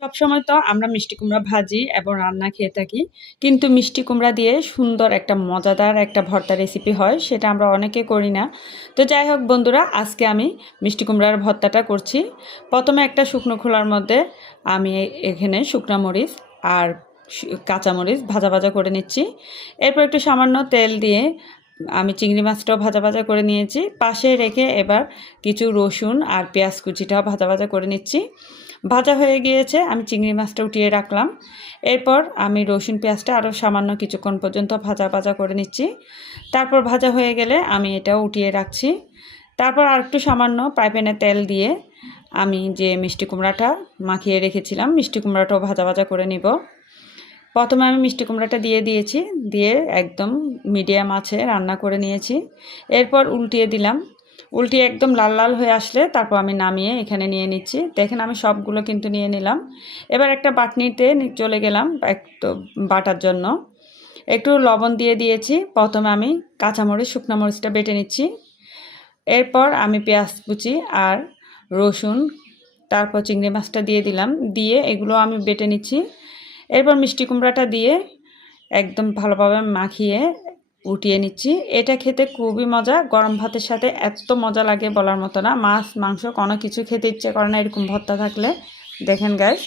সবসময় তো আমরা মিষ্টি কুমড়া ভাজি এবং রান্না খেয়ে থাকি, কিন্তু মিষ্টি কুমড়া দিয়ে সুন্দর একটা মজাদার একটা ভর্তা রেসিপি হয়, সেটা আমরা অনেকে করি না। তো যাই হোক বন্ধুরা, আজকে আমি মিষ্টি কুমড়ার ভর্তাটা করছি। প্রথমে একটা শুকনো খোলার মধ্যে আমি এখানে শুকনো মরিচ আর কাঁচামরিচ ভাজা ভাজা করে নিচ্ছি। এরপর একটু সামান্য তেল দিয়ে আমি চিংড়ি মাছটাও ভাজা ভাজা করে নিয়েছি। পাশে রেখে এবার কিছু রসুন আর পেঁয়াজ কুচিটাও ভাজা ভাজা করে নিচ্ছি। ভাজা হয়ে গিয়েছে, আমি চিংড়ি মাছটা উঠিয়ে রাখলাম। এরপর আমি রসুন পেঁয়াজটা আরও সামান্য কিছুক্ষণ পর্যন্ত ভাজা ভাজা করে নিচ্ছি। তারপর ভাজা হয়ে গেলে আমি এটাও উঠিয়ে রাখছি। তারপর আর একটু সামান্য ফ্রাই প্যানে তেল দিয়ে আমি যে মিষ্টি কুমড়াটা মাখিয়ে রেখেছিলাম, মিষ্টি কুমড়াটাও ভাজা ভাজা করে নিব। প্রথমে আমি মিষ্টি কুমড়াটা দিয়ে দিয়েছি, দিয়ে একদম মিডিয়াম আঁচে রান্না করে নিয়েছি। এরপর উল্টিয়ে দিলাম, উল্টিয়ে একদম লাল লাল হয়ে আসলে তারপর আমি নামিয়ে এখানে নিয়ে নিচ্ছি। দেখেন আমি সবগুলো কিন্তু নিয়ে নিলাম। এবার একটা বাটনিতে চলে গেলাম একটু বাটার জন্য। একটু লবণ দিয়ে দিয়েছি। প্রথমে আমি কাঁচামরিচ শুকনো মরিচটা বেটে নিচ্ছি। এরপর আমি পেঁয়াজ কুচি আর রসুন, তারপর চিংড়ি মাছটা দিয়ে দিলাম, দিয়ে এগুলো আমি বেটে নিচ্ছি। এরপর মিষ্টি কুমড়াটা দিয়ে একদম ভালোভাবে মাখিয়ে উঠিয়ে নিচ্ছি। এটা খেতে খুবই মজা, গরম ভাতের সাথে এত মজা লাগে বলার মতো না। মাছ মাংস কোনো কিছু খেতে ইচ্ছে করে না এরকম ভর্তা থাকলে। দেখেন গাইস।